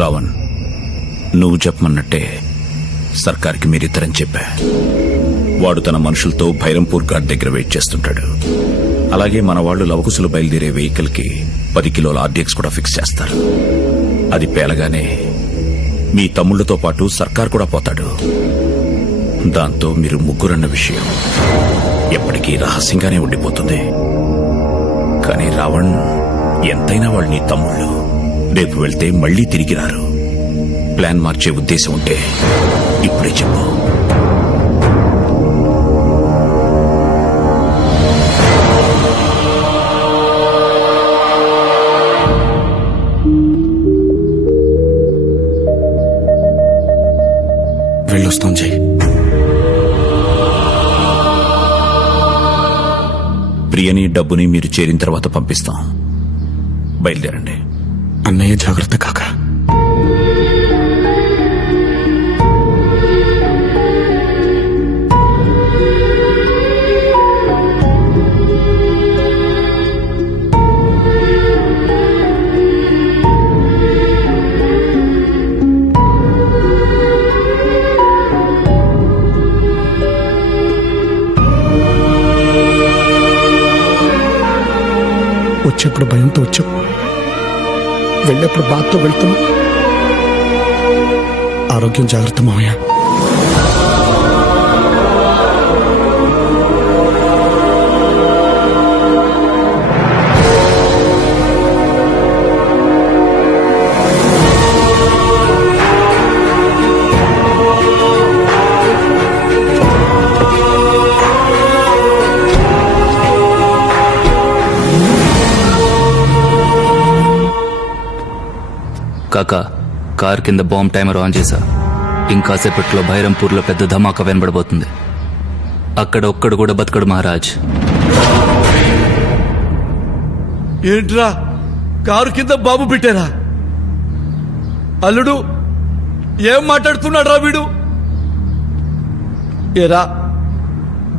రావణ్, నువ్వు చెప్పమన్నట్టే సర్కార్కి మీరిద్దరని చెప్పా. వాడు తన మనుషులతో భైరంపూర్ ఘాట్ దగ్గర వెయిట్ చేస్తుంటాడు. అలాగే మన వాళ్ళు లవకుశలు బయలుదేరే వెహికల్ కి 10 కిలోల ఆర్డీఎక్స్ కూడా ఫిక్స్ చేస్తారు. అది పేలగానే మీ తమ్ముళ్లతో పాటు సర్కార్ కూడా పోతాడు. దాంతో మీరు ముగ్గురన్న విషయం ఎప్పటికీ రహస్యంగానే ఉండిపోతుంది. కానీ రావణ్, ఎంతైనా వాళ్ళు నీ తమ్ముళ్ళు. రేపు వెళ్తే మళ్లీ తిరిగి రారు. ప్లాన్ మార్చే ఉద్దేశం ఉంటే ఇప్పుడే చెప్పు. వెళ్ళొస్తాం జై. ప్రియని డబ్బుని మీరు చేరిన తర్వాత పంపిస్తాం. బయలుదేరండి. అన్నయ్య జాగ్రత్త కాక. వచ్చేప్పుడు భయంతో వచ్చాం, వెళ్ళేప్పుడు బాధతో వెళ్తున్నాం. ఆరోగ్యం జాగ్రత్త మావయ్య. కాకా, కార్ కింద బాంబ్ టైమర్ ఆన్ చేశా. ఇంకాసేపట్లో భైరంపూర్లో పెద్ద ధమాకా వినబడబోతుంది. అక్కడ ఒక్కడు కూడా బతకడు మహారాజ్. ఏంట్రా, కారు కింద బాంబు పెట్టారా? అల్లుడు, ఏం మాట్లాడుతున్నాడు రా వీడు? ఏరా,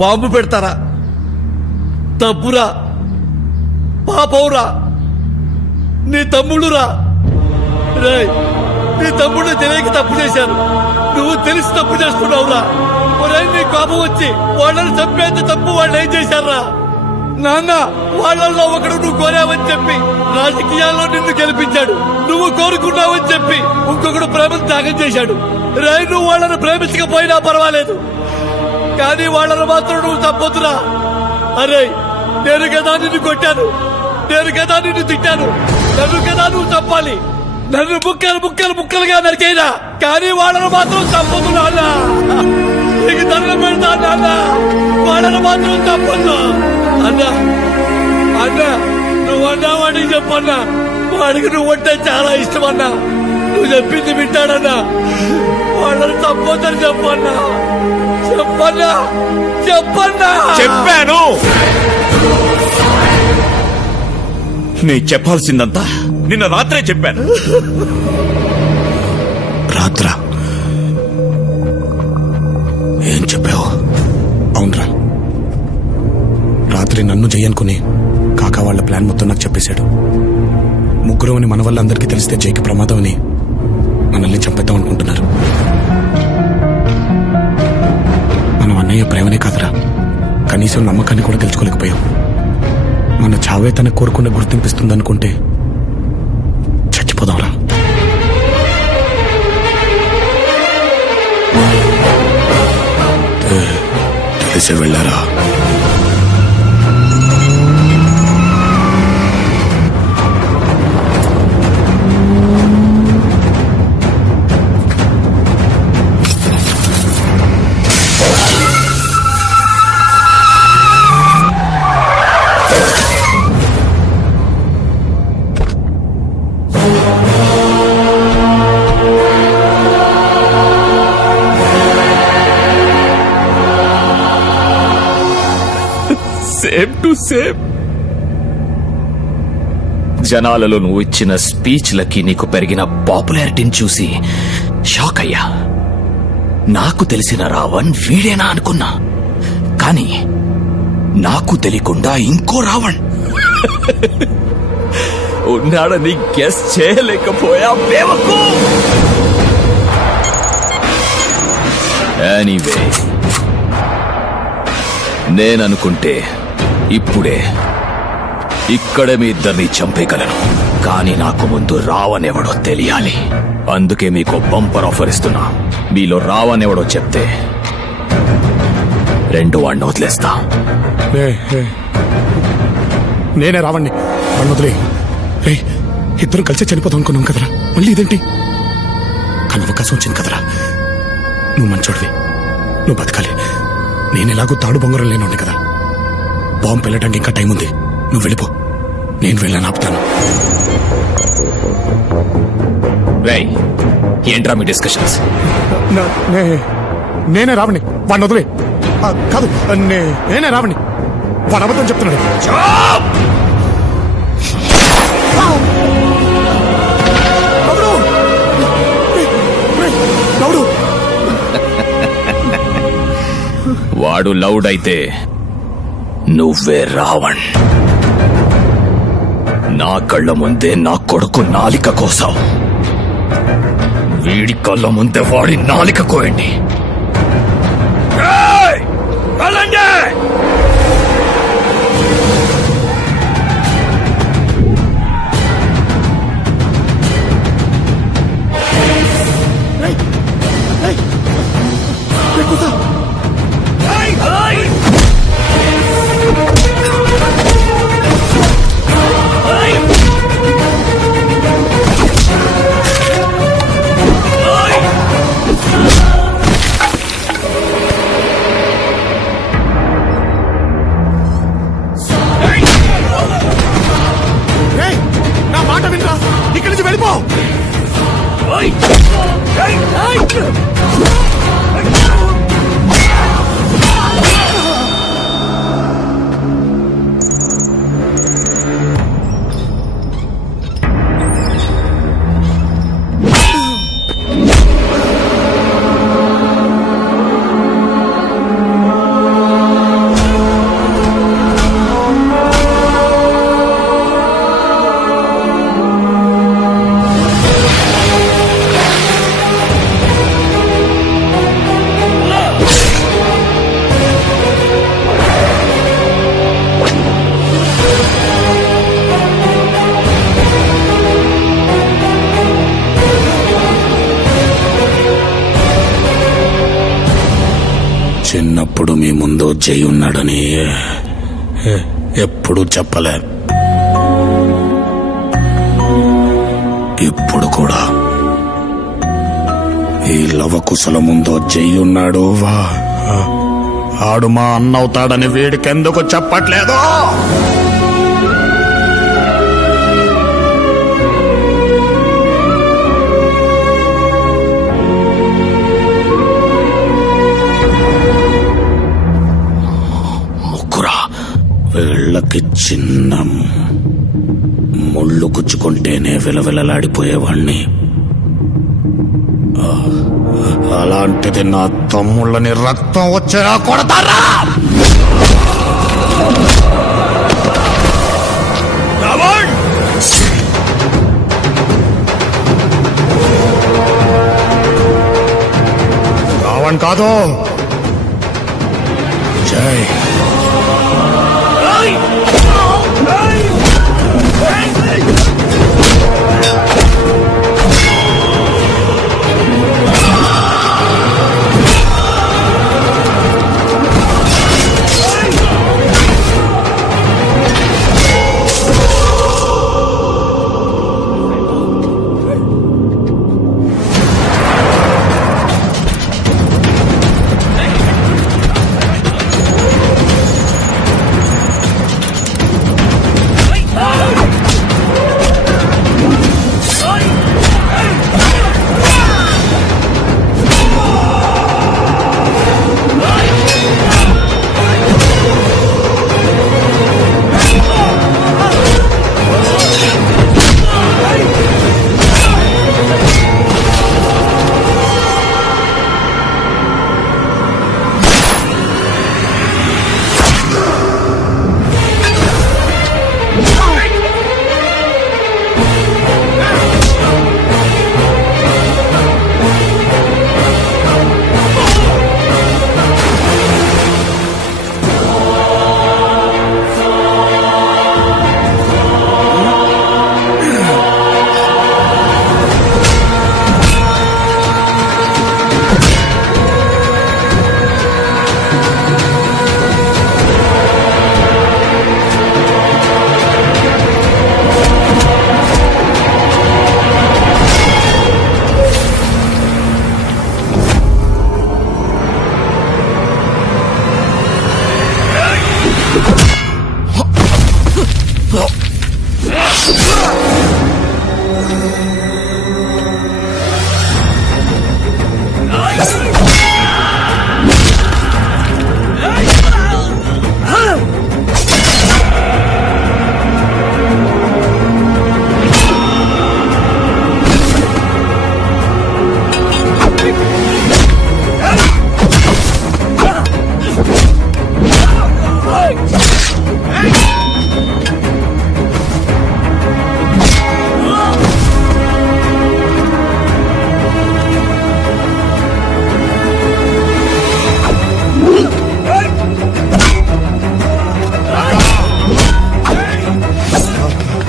బాంబు పెడతారా? తప్పురా, పాపవురా, నీ తమ్ముడురా. రేయ్, నీ తమ్ముడు తెలియక తప్పు చేశాను, నువ్వు తెలిసి తప్పు చేస్తున్నావురా. ఒరే, నీ కోపం వచ్చి వాళ్ళని చంపేంత తప్పు వాళ్ళు ఏం చేశారా? నాన్న, వాళ్ళల్లో ఒకడు నువ్వు కోరావని చెప్పి రాజకీయాల్లో నిన్ను గెలిపించాడు. నువ్వు కోరుకున్నావని చెప్పి ఇంకొకడు ప్రేమను త్యాగం చేశాడు. రేయ్, నువ్వు వాళ్ళని ప్రేమించకపోయినా పర్వాలేదు, కానీ వాళ్ళని మాత్రం నువ్వు తప్పొద్దురా. అరే, నేను కదా నిన్ను కొట్టాను, నేను కదా నిన్ను తిట్టాను, నన్ను కదా నువ్వు తప్పాలి. నన్ను ముక్కలు ముక్కలు ముక్కలుగా నరికేనా, కానీ వాళ్ళను మాత్రం తప్పదు నాన్న. నీకు దండం పెడతా నాన్న, వాళ్ళను మాత్రం తప్పదు. అన్నా, అన్నా, నువ్వు అన్నా వాడికి చెప్పన్నా, వాడికి నువ్వు అంటే చాలా ఇష్టం అన్నా. నువ్వు చెప్పింది వింటాడన్నా, వాళ్ళని తప్పొద్దని చెప్పన్నా. చెప్పన్నా, చెప్పన్నా. చెప్పాను. నీ చెప్పాల్సిందంతా నిన్న రాత్రే చెప్పాను. రాత్రా? ఏం చెప్పావు? అవునరా, రాత్రి నన్ను జయనుకుని కాకా వాళ్ళ ప్లాన్ మొత్తం నాకు చెప్పేశాడు. ముగ్గురు అని మన వల్ల అందరికీ తెలిస్తే జైకి ప్రమాదం అని మనల్ని చంపేద్దాం అనుకుంటున్నారు. మనం అన్నయ్య ప్రేమనే కాదురా, కనీసం నమ్మకాన్ని కూడా తెలుసుకోలేకపోయాం. మన చావే తన కోరుకున్న గుర్తింపిస్తుందనుకుంటే చచ్చిపోదాంరా. తెలిసే వెళ్ళారా? Same to same. జనాలలో నువ్వు ఇచ్చిన స్పీచ్లకి నీకు పెరిగిన పాపులారిటీని చూసి షాక్ అయ్యా. నాకు తెలిసిన రావణ్ వీడేనా అనుకున్నా, కానీ నాకు తెలియకుండా ఇంకో రావణ్ ఉన్నాడని గెస్ చేయలేకపోయా బేవకు. ఎనీవే, నేననుకుంటే ఇప్పుడే ఇక్కడే మీ ఇద్దరిని చంపేయగలను, కానీ నాకు ముందు రావణ్ ఎవడో తెలియాలి. అందుకే మీకు బంపర్ ఆఫర్ ఇస్తున్నా. మీలో రావణ్ ఎవడో చెప్తే రెండు వాడిని వదిలేస్తా. నేనే రావండి, వాడిని వదిలే. రే, ఇద్దరు కలిసి చనిపోతాం అనుకున్నాం కదరా, మళ్ళీ ఇదేంటి? కానీ అవకాశం వచ్చింది కదరా. నువ్వు మంచోడివి, నువ్వు బతకాలి. నేను ఎలాగో తాడు బొంగరం లేనుండి కదా. బాంబు వెళ్ళడానికి ఇంకా టైం ఉంది. నువ్వు వెళ్ళిపో, నేను వెళ్ళని ఆపుతాను. రేయ్, ఏంట్రా మీ డిస్కషన్స్? నేనే రావండి, వాడిని వదిలే. కాదు, నేనే రావండి, వాడు అబద్ధం చెప్తున్నాడు. రావుడు, వాడు లౌడ్ అయితే నువ్వే రావణ్. నా కళ్ళ ముందే నా కొడుకు నాలిక కోసం, వీడి కళ్ళ ముందే వాడి నాలిక కోయండి. ఏయ్! వెళ్ళండి! నా మాట వినరా, ఇక్కడి నుంచి వెళ్ళిపో. చిన్నప్పుడు మీ ముందు జై ఉన్నాడని ఎప్పుడు చెప్పలే. ఇప్పుడు కూడా ఈ లవకుశల ముందు జై ఉన్నాడు. ఆడు మా అన్నవుతాడని వీడికెందుకు చెప్పట్లేదు? వీళ్ళకి చిన్న ముళ్ళు గుచ్చుకుంటేనే విలవిలలాడిపోయేవాణ్ణి. అలాంటిది నా తమ్ముళ్ళని రక్తం వచ్చేలా కొడతారా? రావణ్ కాదు, జై.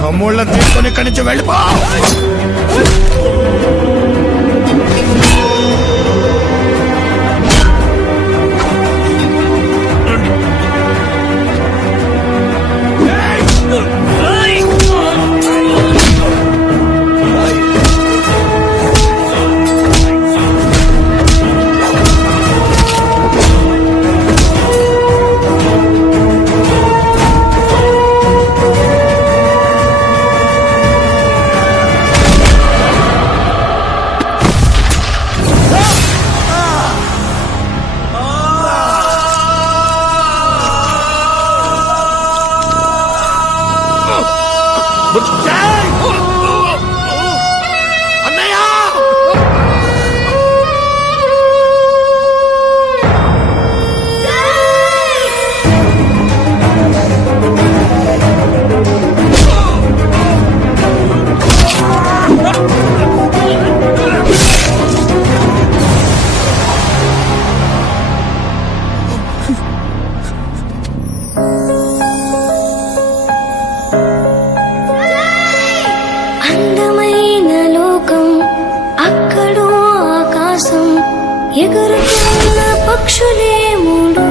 తమ్ముళ్ళని తీసుకొని ఇక్కడి నుంచి వెళ్ళిపో. అందమైన లోకం అక్కడో ఆకాశం ఎగురుతున్న పక్షులే మూడు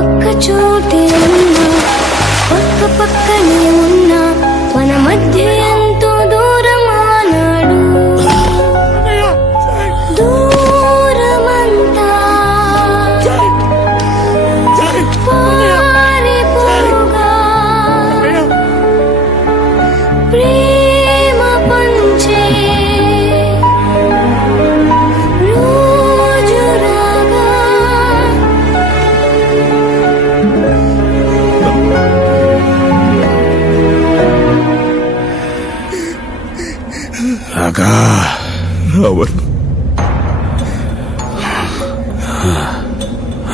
ఒక్క చోటే ఉన్నా పక్క పక్కనే ఉన్నా మన మధ్య ఎంతో దూరం ఆనాడు దూరమంతా పారిపోగా ప్రేమ పంచే రోజు రాగా రాగా రావణ్,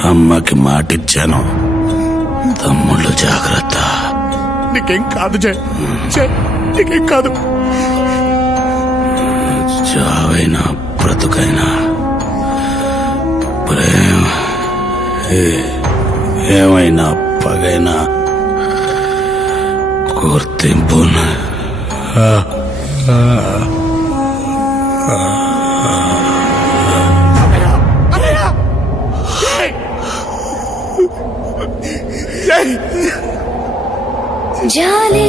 అమ్మకి మాటిచ్చాను, తమ్ముళ్ళు జాగ్రత్త. నీకేం కాదు జయ్, నీకేం కాదు. చావైనా బ్రతుకైనా ప్రేమ ఏమైనా పగైనా గుర్తింపు జాలి